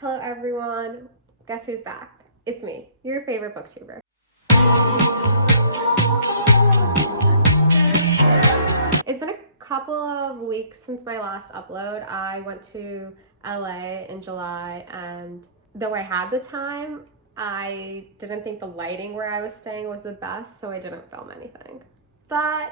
Hello everyone, guess who's back? It's me, your favorite booktuber. It's been a couple of weeks since my last upload. I went to LA in July, and though I had the time, I didn't think the lighting where I was staying was the best, so I didn't film anything. But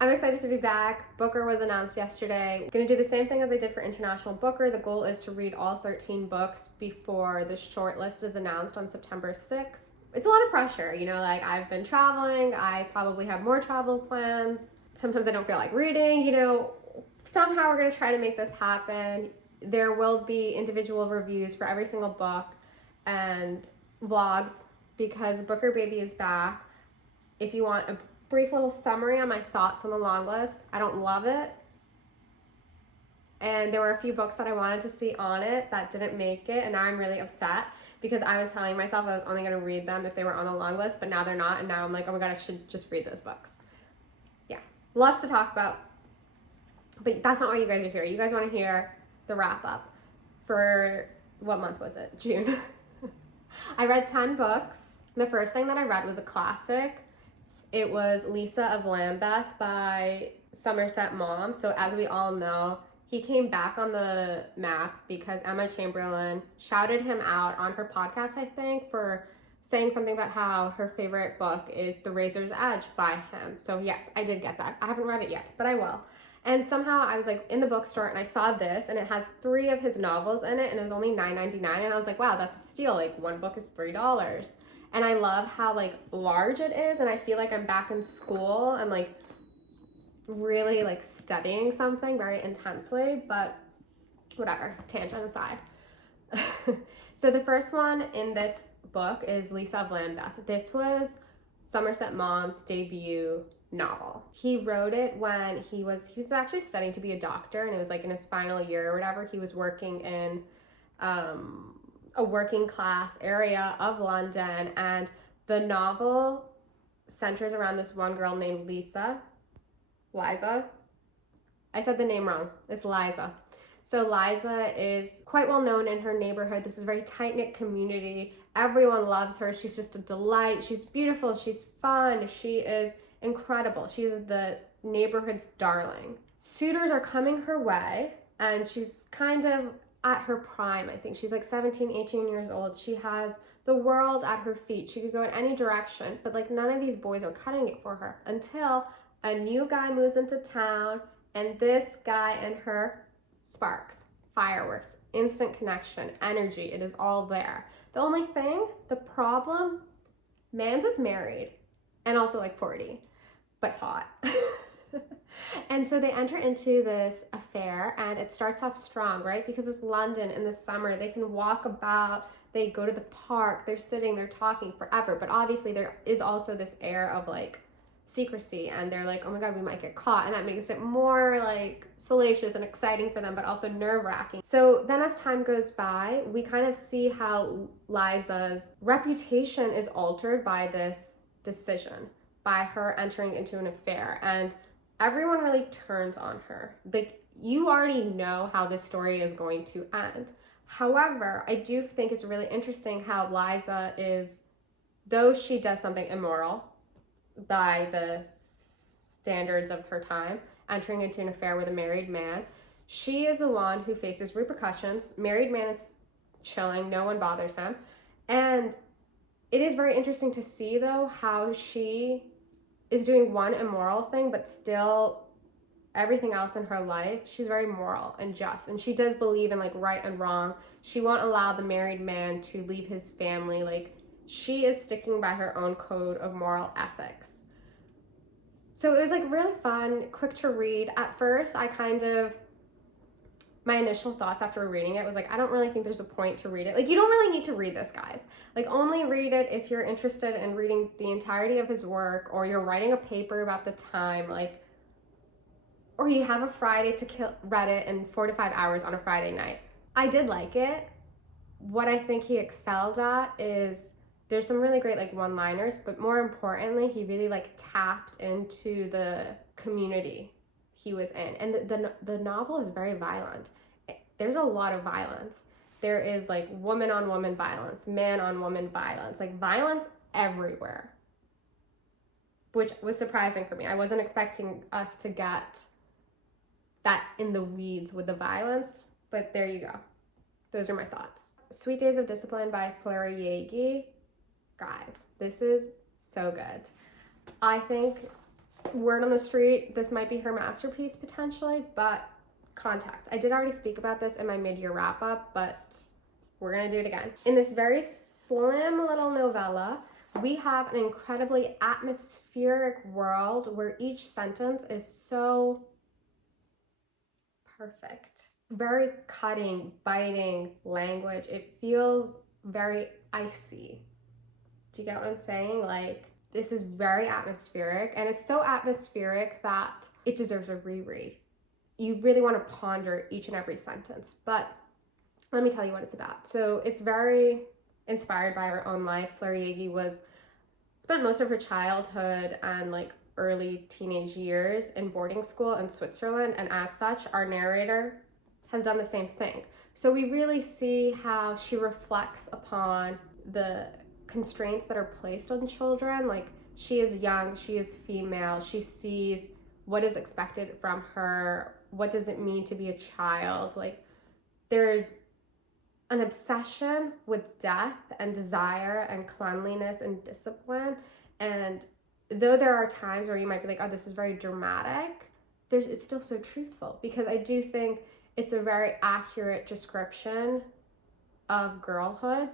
I'm excited to be back. Booker was announced yesterday. I'm gonna do the same thing as I did for International Booker. The goal is to read all 13 books before the short list is announced on September 6th. It's a lot of pressure, you know, like I've been traveling, I probably have more travel plans. Sometimes I don't feel like reading, you know. Somehow we're gonna try to make this happen. There will be individual reviews for every single book and vlogs because Booker Baby is back. If you want a brief little summary on my thoughts on the long list, I don't love it. And there were a few books that I wanted to see on it that didn't make it, and now I'm really upset because I was telling myself I was only going to read them if they were on the long list, but now they're not, and now I'm like, oh my god, I should just read those books. Yeah, lots to talk about, but that's not why you guys are here. You guys want to hear the wrap up for, what month was it? June. I read 10 books. The first thing that I read was a classic. It was Liza of Lamberth by Somerset Maugham. So as we all know, he came back on the map because Emma Chamberlain shouted him out on her podcast, I think, for saying something about how her favorite book is The Razor's Edge by him. So yes, I did get that. I haven't read it yet, but I will. And somehow I was like in the bookstore and I saw this, and it has 3 of his novels in it, and it was only $9.99, and I was like, wow, that's a steal. Like one book is $3. And I love how like large it is, and I feel like I'm back in school and like really like studying something very intensely, but whatever, tangent aside. So the first one in this book is Liza of Lamberth. This was Somerset Maugham's debut novel. He wrote it when he was actually studying to be a doctor, and it was like in his final year or whatever. He was working in a working class area of London, and the novel centers around this one girl named Liza. I said the name wrong. It's Liza. So Liza is quite well known in her neighborhood. This is a very tight-knit community. Everyone loves her. She's just a delight. She's beautiful. She's fun. She is incredible. She's the neighborhood's darling. Suitors are coming her way, and she's kind of at her prime, I think. She's like 17, 18 years old. She has the world at her feet. She could go in any direction, but like none of these boys are cutting it for her until a new guy moves into town, and this guy and her sparks, fireworks, instant connection, energy. It is all there. The only thing, the problem, Mans is married and also like 40, but hot. And so they enter into this affair, and it starts off strong, right? Because it's London in the summer. They can walk about, they go to the park, they're sitting, they're talking forever. But obviously there is also this air of like secrecy, and they're like, oh my god, we might get caught. And that makes it more like salacious and exciting for them, but also nerve-wracking. So then as time goes by, we kind of see how Liza's reputation is altered by this decision, by her entering into an affair. And everyone really turns on her. Like, you already know how this story is going to end. However, I do think it's really interesting how Liza is, though she does something immoral by the standards of her time, entering into an affair with a married man, she is the one who faces repercussions. Married man is chilling, no one bothers him. And it is very interesting to see, though, how she is doing one immoral thing, but still everything else in her life, she's very moral and just. And she does believe in like right and wrong. She won't allow the married man to leave his family. Like, she is sticking by her own code of moral ethics. So it was like really fun, quick to read. At first, my initial thoughts after reading it was like, I don't really think there's a point to read it. Like, you don't really need to read this, guys. Like, only read it if you're interested in reading the entirety of his work, or you're writing a paper about the time, like, or you have a Friday to read it in 4 to 5 hours on a Friday night. I did like it. What I think he excelled at is there's some really great like one-liners, but more importantly, he really like tapped into the community he was in. And the novel is very violent. There's a lot of violence. there is like woman on woman violence, man on woman violence, like violence everywhere, which was surprising for me. I wasn't expecting us to get that in the weeds with the violence, but there you go. Those are my thoughts. Sweet Days of Discipline by Fleur Jaeggy. Guys, this is so good. I think, word on the street, this might be her masterpiece potentially, but context. I did already speak about this in my mid-year wrap-up, but we're gonna do it again. In this very slim little novella, we have an incredibly atmospheric world where each sentence is so perfect. Very cutting, biting language. It feels very icy. Do you get what I'm saying? Like, this is very atmospheric, and it's so atmospheric that it deserves a reread. You really want to ponder each and every sentence, but let me tell you what it's about. So it's very inspired by her own life. Fleur Jaeggy spent most of her childhood and like early teenage years in boarding school in Switzerland, and as such, our narrator has done the same thing. So we really see how she reflects upon the constraints that are placed on children. Like, she is young, she is female, she sees what is expected from her, what does it mean to be a child. Like, there's an obsession with death and desire and cleanliness and discipline, and though there are times where you might be like, oh, this is very dramatic, it's still so truthful, because I do think it's a very accurate description of girlhood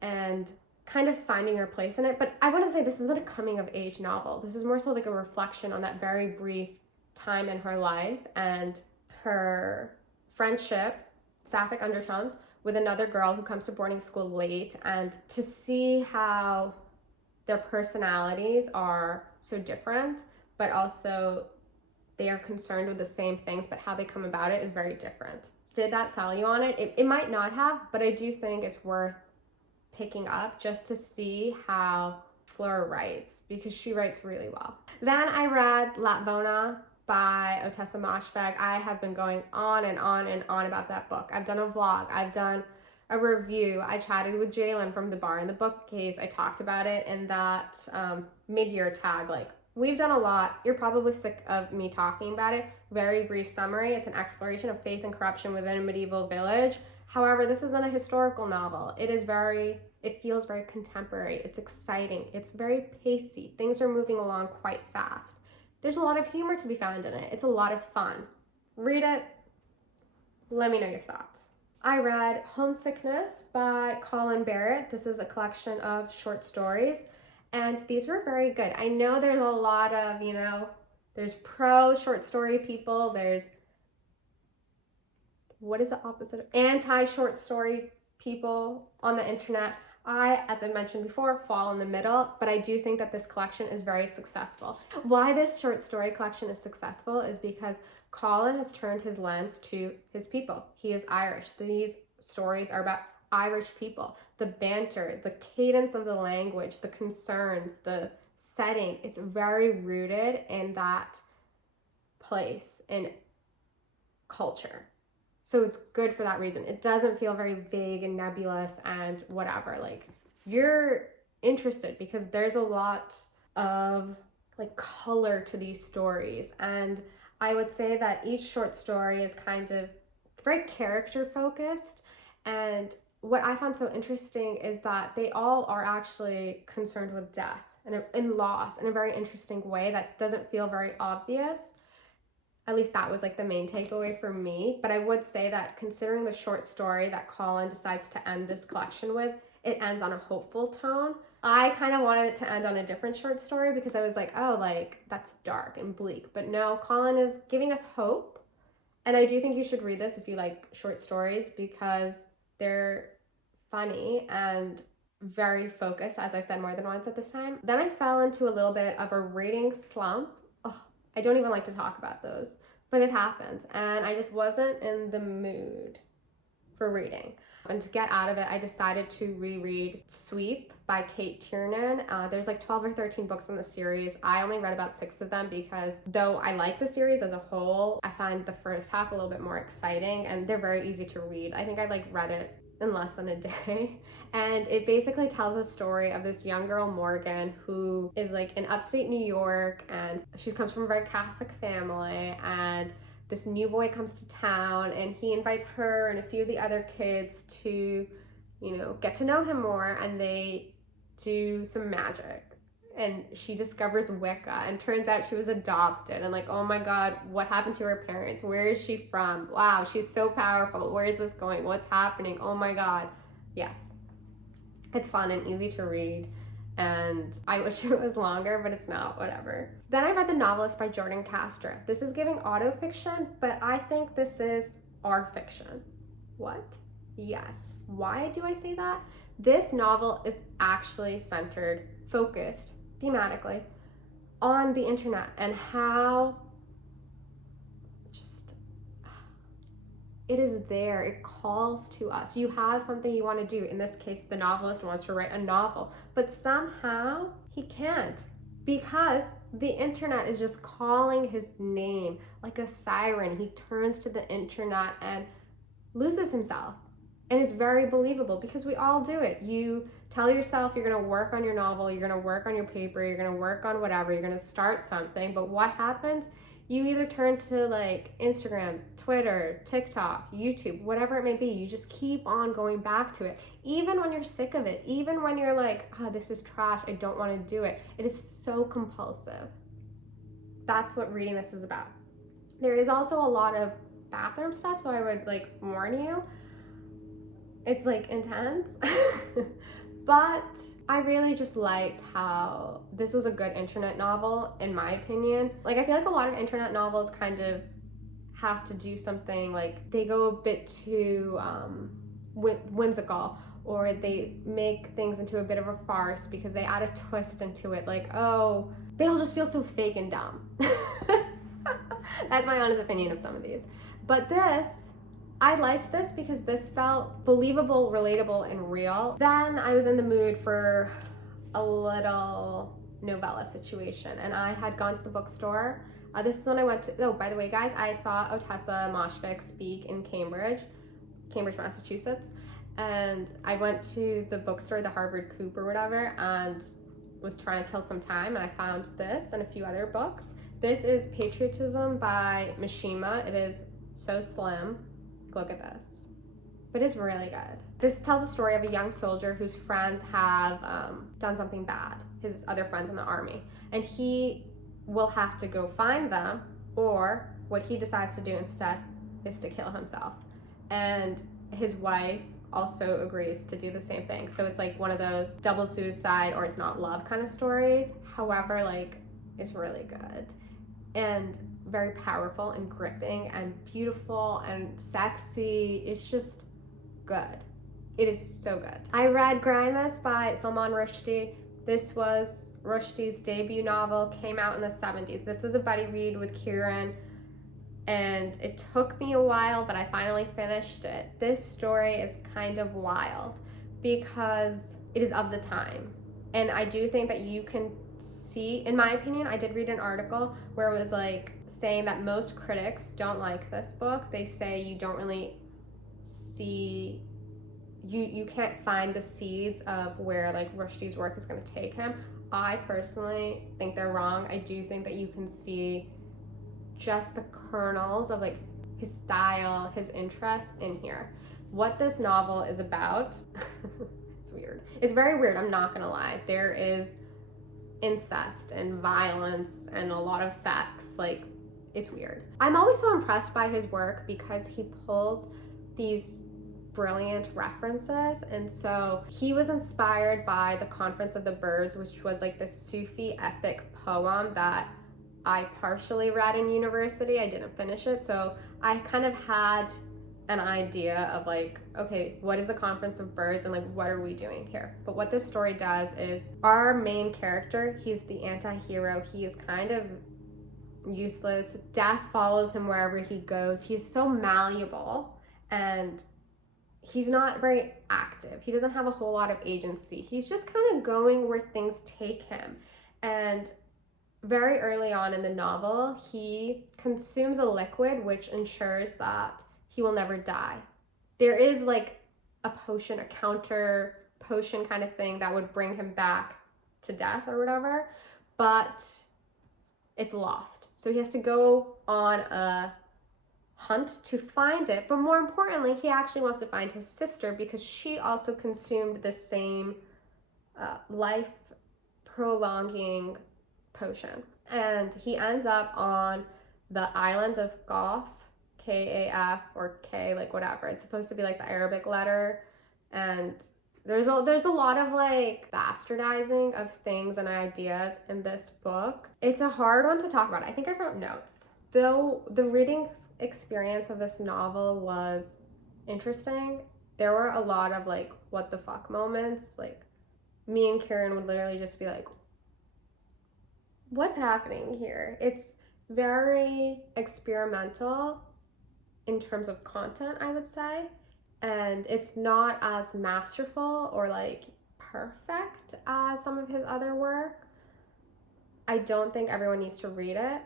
and kind of finding your place in it. But I wouldn't say this isn't a coming of age novel. This is more so like a reflection on that very brief time in her life and her friendship, sapphic undertones, with another girl who comes to boarding school late, and to see how their personalities are so different, but also they are concerned with the same things, but how they come about it is very different. Did that sell you on it? It might not have, but I do think it's worth picking up just to see how Fleur writes, because she writes really well. Then I read Lapvona by Ottessa Moshfegh. I have been going on and on and on about that book. I've done a vlog, I've done a review, I chatted with Jalen from the bar in the bookcase, I talked about it in that mid-year tag. Like, we've done a lot. You're probably sick of me talking about it. Very brief summary. It's an exploration of faith and corruption within a medieval village. However, this isn't a historical novel. It feels very contemporary. It's exciting. It's very pacey. Things are moving along quite fast. There's a lot of humor to be found in it. It's a lot of fun. Read it. Let me know your thoughts. I read Homesickness by Colin Barrett. This is a collection of short stories, and these were very good. I know there's a lot of, there's pro short story people. There's, what is the opposite of anti short story people on the internet. I, as I mentioned before, fall in the middle, but I do think that this collection is very successful. Why this short story collection is successful is because Colin has turned his lens to his people. He is Irish. These stories are about Irish people. The banter, the cadence of the language, the concerns, the setting, it's very rooted in that place in culture. So it's good for that reason. It doesn't feel very vague and nebulous and whatever. Like, you're interested because there's a lot of like color to these stories. And I would say that each short story is kind of very character focused. And what I found so interesting is that they all are actually concerned with death and loss in a very interesting way that doesn't feel very obvious. At least that was like the main takeaway for me. But I would say that considering the short story that Colin decides to end this collection with, it ends on a hopeful tone. I kind of wanted it to end on a different short story because I was like, oh, like that's dark and bleak. But no, Colin is giving us hope. And I do think you should read this if you like short stories because they're funny and very focused, as I've said more than once at this time. Then I fell into a little bit of a reading slump. I don't even like to talk about those, but it happens. And I just wasn't in the mood for reading. And to get out of it, I decided to reread Sweep by Cate Tiernan. There's like 12 or 13 books in the series. I only read about 6 of them because though I like the series as a whole, I find the first half a little bit more exciting and they're very easy to read. I think I read it in less than a day. And it basically tells a story of this young girl, Morgan, who is like in upstate New York, and she comes from a very Catholic family, and this new boy comes to town and he invites her and a few of the other kids to, you know, get to know him more, and they do some magic. And she discovers Wicca, and turns out she was adopted, and like, oh my god, what happened to her parents? Where is she from? Wow, she's so powerful. Where is this going? What's happening? Oh my god. Yes, it's fun and easy to read, and I wish it was longer, but it's not. Whatever. Then I read The Novelist by Jordan Castro. This is giving autofiction, but I think this is art fiction. What? Yes. Why do I say that? This novel is actually centered, focused thematically on the internet and how just it is there. It calls to us. You have something you want to do. In this case, the novelist wants to write a novel, but somehow he can't, because the internet is just calling his name like a siren. He turns to the internet and loses himself. And it's very believable because we all do it. You tell yourself you're going to work on your novel, you're going to work on your paper, you're going to work on whatever, you're going to start something. But what happens? You either turn to like Instagram, Twitter, TikTok, YouTube, whatever it may be. You just keep on going back to it. Even when you're sick of it, even when you're like, oh, this is trash, I don't want to do it. It is so compulsive. That's what reading this is about. There is also a lot of bathroom stuff, so I would like warn you. It's like intense, but I really just liked how this was a good internet novel, in my opinion. Like, I feel like a lot of internet novels kind of have to do something, like they go a bit too whimsical, or they make things into a bit of a farce because they add a twist into it. Like, oh, they all just feel so fake and dumb. That's my honest opinion of some of these. But I liked this because this felt believable, relatable, and real. Then I was in the mood for a little novella situation, and I had gone to the bookstore. This is when I went to, oh, by the way, guys, I saw Ottessa Moshfegh speak in Cambridge, Massachusetts, and I went to the bookstore, the Harvard Coop or whatever, and was trying to kill some time, and I found this and a few other books. This is Patriotism by Mishima. It is so slim. Look at this. But it's really good. This tells a story of a young soldier whose friends have done something bad, his other friends in the army. And he will have to go find them, or what he decides to do instead is to kill himself. And his wife also agrees to do the same thing. So it's like one of those double suicide or it's not love kind of stories. However, like, it's really good. And very powerful and gripping and beautiful and sexy. It's just good. It is so good. I read Grimus by Salman Rushdie. This was Rushdie's debut novel, came out in the 70s. This was a buddy read with Kiran, and it took me a while, but I finally finished it. This story is kind of wild because it is of the time. And I do think that you can see, in my opinion, I did read an article where it was like saying that most critics don't like this book. They say you don't really see, you can't find the seeds of where like Rushdie's work is going to take him. I personally think they're wrong. I do think that you can see just the kernels of like his style, his interests in here. What this novel is about, it's weird. It's very weird, I'm not gonna lie. There is incest and violence and a lot of sex. Like, it's weird. I'm always so impressed by his work because he pulls these brilliant references. And so he was inspired by The Conference of the Birds, which was like this Sufi epic poem that I partially read in university. I didn't finish it. So I kind of had an idea of like, okay, what is the Conference of Birds and like, what are we doing here? But what this story does is our main character, he's the anti-hero. He is kind of useless. Death follows him wherever he goes. He's so malleable and he's not very active. He doesn't have a whole lot of agency. He's just kind of going where things take him. And very early on in the novel, he consumes a liquid which ensures that he will never die. There is like a potion, a counter potion kind of thing that would bring him back to death or whatever, but it's lost. So he has to go on a hunt to find it, but more importantly, he actually wants to find his sister because she also consumed the same life prolonging potion. And he ends up on the island of Goff, Kaf, or K, like whatever. It's supposed to be like the Arabic letter, and there's a lot of like bastardizing of things and ideas in this book. It's a hard one to talk about. I think I wrote notes. Though the reading experience of this novel was interesting, there were a lot of like what the fuck moments. Like me and Kiran would literally just be like, what's happening here? It's very experimental in terms of content, I would say, and it's not as masterful or like perfect as some of his other work. I don't think everyone needs to read it.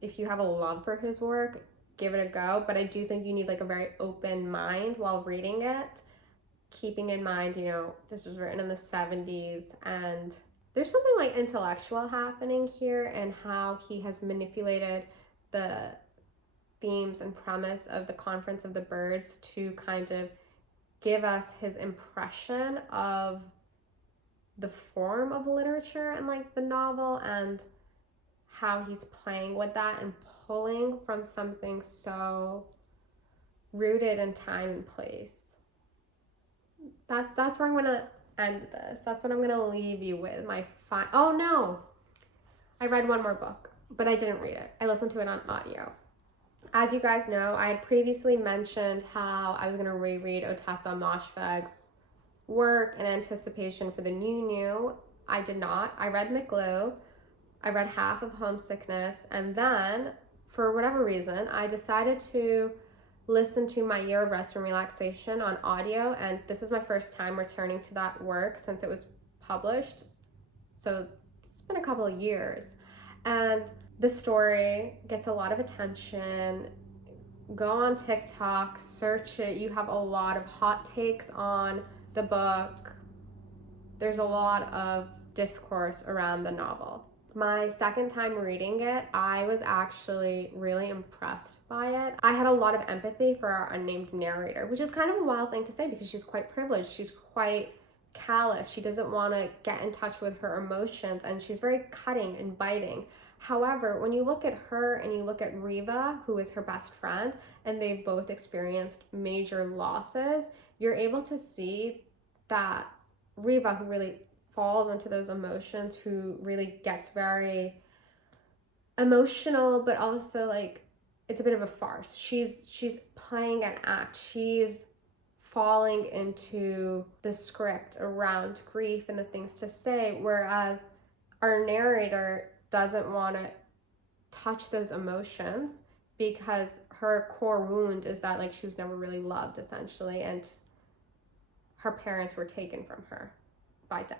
If you have a love for his work, give it a go, but I do think you need like a very open mind while reading it, keeping in mind, you know, this was written in the 70s, and there's something like intellectual happening here and how he has manipulated the themes and premise of the Conference of the Birds to kind of give us his impression of the form of literature and like the novel, and how he's playing with that and pulling from something so rooted in time and place. That's where I'm gonna end this. That's what I'm gonna leave you with. Oh no, I read one more book, but I didn't read it. I listened to it on audio. As you guys know, I had previously mentioned how I was gonna reread Ottessa Moshfegh's work in anticipation for the new. I did not. I read McGlew. I read half of Homesickness, and then for whatever reason, I decided to listen to My Year of Rest and Relaxation on audio, and this was my first time returning to that work since it was published. So it's been a couple of years, and the story gets a lot of attention. Go on TikTok, search it. You have a lot of hot takes on the book. There's a lot of discourse around the novel. My second time reading it, I was actually really impressed by it. I had a lot of empathy for our unnamed narrator, which is kind of a wild thing to say because she's quite privileged. She's quite callous. She doesn't want to get in touch with her emotions, and she's very cutting and biting. However, when you look at her and you look at Riva, who is her best friend, and they've both experienced major losses, you're able to see that Riva, who really falls into those emotions, who really gets very emotional, but also like it's a bit of a farce. She's playing an act. She's falling into the script around grief and the things to say, whereas our narrator doesn't want to touch those emotions because her core wound is that like she was never really loved, essentially, and her parents were taken from her by death.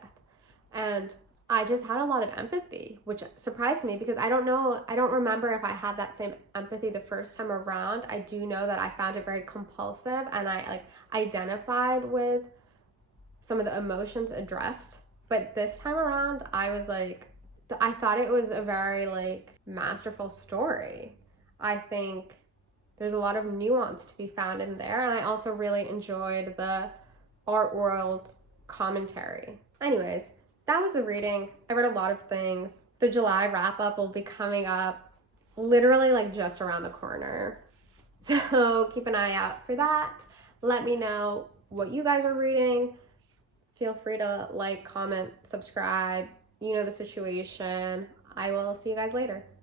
And I just had a lot of empathy, which surprised me because I don't remember if I had that same empathy the first time around. I do know that I found it very compulsive, and I like identified with some of the emotions addressed. But this time around, I was like, I thought it was a very like masterful story. I think there's a lot of nuance to be found in there, and I also really enjoyed the art world commentary. Anyways, that was the reading. I read a lot of things. The July wrap up will be coming up literally like just around the corner. So keep an eye out for that. Let me know what you guys are reading. Feel free to like, comment, subscribe. You know the situation. I will see you guys later.